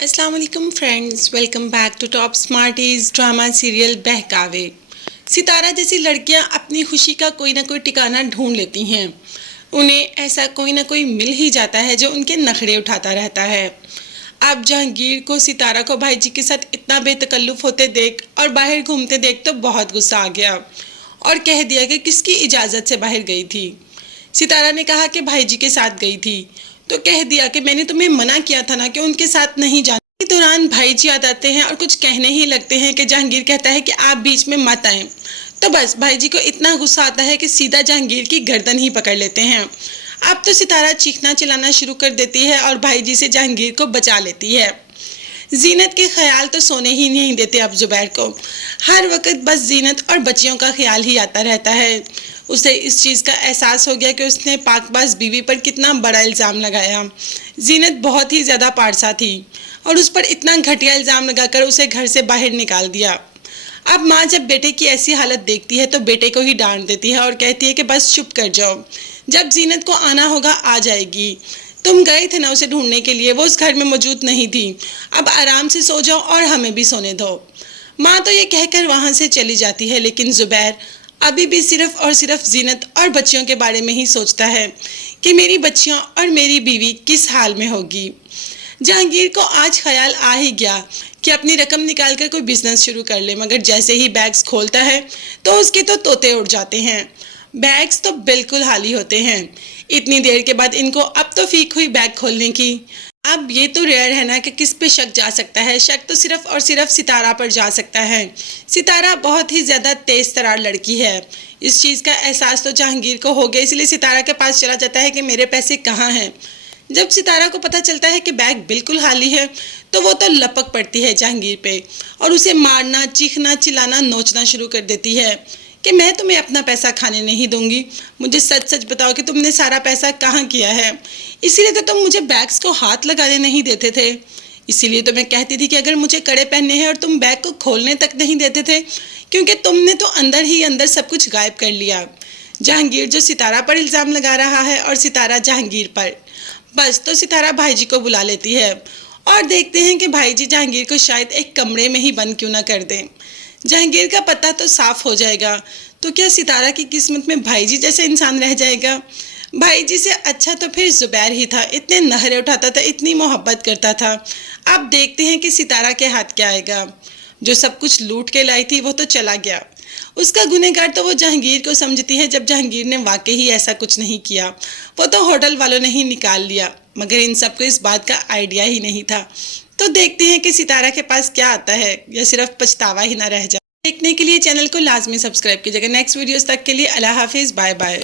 अस्सलाम वालेकुम friends, welcome back to top smarties drama serial Behkawe. सितारा जैसी लड़कियां अपनी खुशी का कोई ना कोई ठिकाना ढूंढ लेती हैं। उन्हें ऐसा कोई ना कोई मिल ही जाता है जो उनके नखरे उठाता रहता है। अब जहांगीर को सितारा को भाई जी के साथ इतना बेतकल्लुफ़ होते देख और बाहर घूमते देख तो बहुत गुस्सा आ गया और कह दिया कि किसकी इजाज़त से बाहर गई थी। सितारा ने कहा कि भाई जी के साथ गई थी, तो कह दिया कि मैंने तुम्हें मना किया था ना कि उनके साथ नहीं जाने। के दौरान भाई जी आ जाते हैं और कुछ कहने ही लगते हैं कि जहांगीर कहता है कि आप बीच में मत आएं। तो बस भाई जी को इतना गुस्सा आता है कि सीधा जहांगीर की गर्दन ही पकड़ लेते हैं। अब तो सितारा चीखना चिल्लाना शुरू कर देती है और भाई जी से जहांगीर को बचा लेती है। जीनत के ख्याल तो सोने ही नहीं देते अब जुबैर को। हर वक्त बस जीनत और बच्चियों का ख्याल ही आता रहता है। उसे इस चीज़ का एहसास हो गया कि उसने पाकबाज बीवी पर कितना बड़ा इल्ज़ाम लगाया। जीनत बहुत ही ज़्यादा पारसा थी और उस पर इतना घटिया इल्ज़ाम लगाकर उसे घर से बाहर निकाल दिया। अब माँ जब बेटे की ऐसी हालत देखती है तो बेटे को ही डांट देती है और कहती है कि बस चुप कर जाओ, जब जीनत को आना होगा आ जाएगी। तुम गए थे ना उसे ढूंढने के लिए, वो उस घर में मौजूद नहीं थी। अब आराम से सो जाओ और हमें भी सोने दो। माँ तो ये कहकर वहाँ से चली जाती है, लेकिन जुबैर अभी भी सिर्फ और सिर्फ जीनत और बच्चियों के बारे में ही सोचता है कि मेरी बच्चियाँ और मेरी बीवी किस हाल में होगी। जहांगीर को आज ख्याल आ ही गया कि अपनी रकम निकाल कर कोई बिजनेस शुरू कर ले, मगर जैसे ही बैग्स खोलता है तो उसके तो तोते उड़ जाते हैं। बैग्स तो बिल्कुल खाली होते हैं। इतनी देर के बाद इनको अब तो फीक हुई बैग खोलने की। अब ये तो रेयर है ना कि किस पे शक जा सकता है। शक तो सिर्फ और सिर्फ सितारा पर जा सकता है। सितारा बहुत ही ज़्यादा तेज़ तरार लड़की है। इस चीज़ का एहसास तो जहांगीर को हो गया, इसलिए सितारा के पास चला जाता है कि मेरे पैसे कहाँ हैं। जब सितारा को पता चलता है कि बैग बिल्कुल खाली है तो वो तो लपक पड़ती है जहांगीर पे और उसे मारना, चीखना, चिल्लाना, नोचना शुरू कर देती है कि मैं तुम्हें अपना पैसा खाने नहीं दूंगी। मुझे सच सच बताओ कि तुमने सारा पैसा कहाँ किया है। इसीलिए तो तुम मुझे बैग्स को हाथ लगाने नहीं देते थे। इसीलिए तो मैं कहती थी कि अगर मुझे कड़े पहनने हैं, और तुम बैग को खोलने तक नहीं देते थे क्योंकि तुमने तो अंदर ही अंदर सब कुछ गायब कर लिया। जहांगीर जो सितारा पर इल्ज़ाम लगा रहा है और सितारा जहांगीर पर। बस तो सितारा भाई जी को बुला लेती है और देखते हैं कि भाई जी जहांगीर को शायद एक कमरे में ही बंद क्यों ना कर दें। जहांगीर का पता तो साफ हो जाएगा, तो क्या सितारा की किस्मत में भाई जी जैसा इंसान रह जाएगा। भाई जी से अच्छा तो फिर जुबैर ही था, इतने नखरे उठाता था, इतनी मोहब्बत करता था। अब देखते हैं कि सितारा के हाथ क्या आएगा। जो सब कुछ लूट के लाई थी वो तो चला गया, उसका गुनहगार तो वो जहांगीर को समझती है, जब जहांगीर ने वाकई ही ऐसा कुछ नहीं किया। वो तो होटल वालों ने ही निकाल लिया, मगर इन सबको इस बात का आइडिया ही नहीं था। तो देखते हैं कि सितारा के पास क्या आता है या सिर्फ पछतावा ही ना रह जाए। देखने के लिए चैनल को लाजमी सब्सक्राइब कीजिएगा। नेक्स्ट वीडियोस तक के लिए अल्लाह हाफिज़, बाय बाय।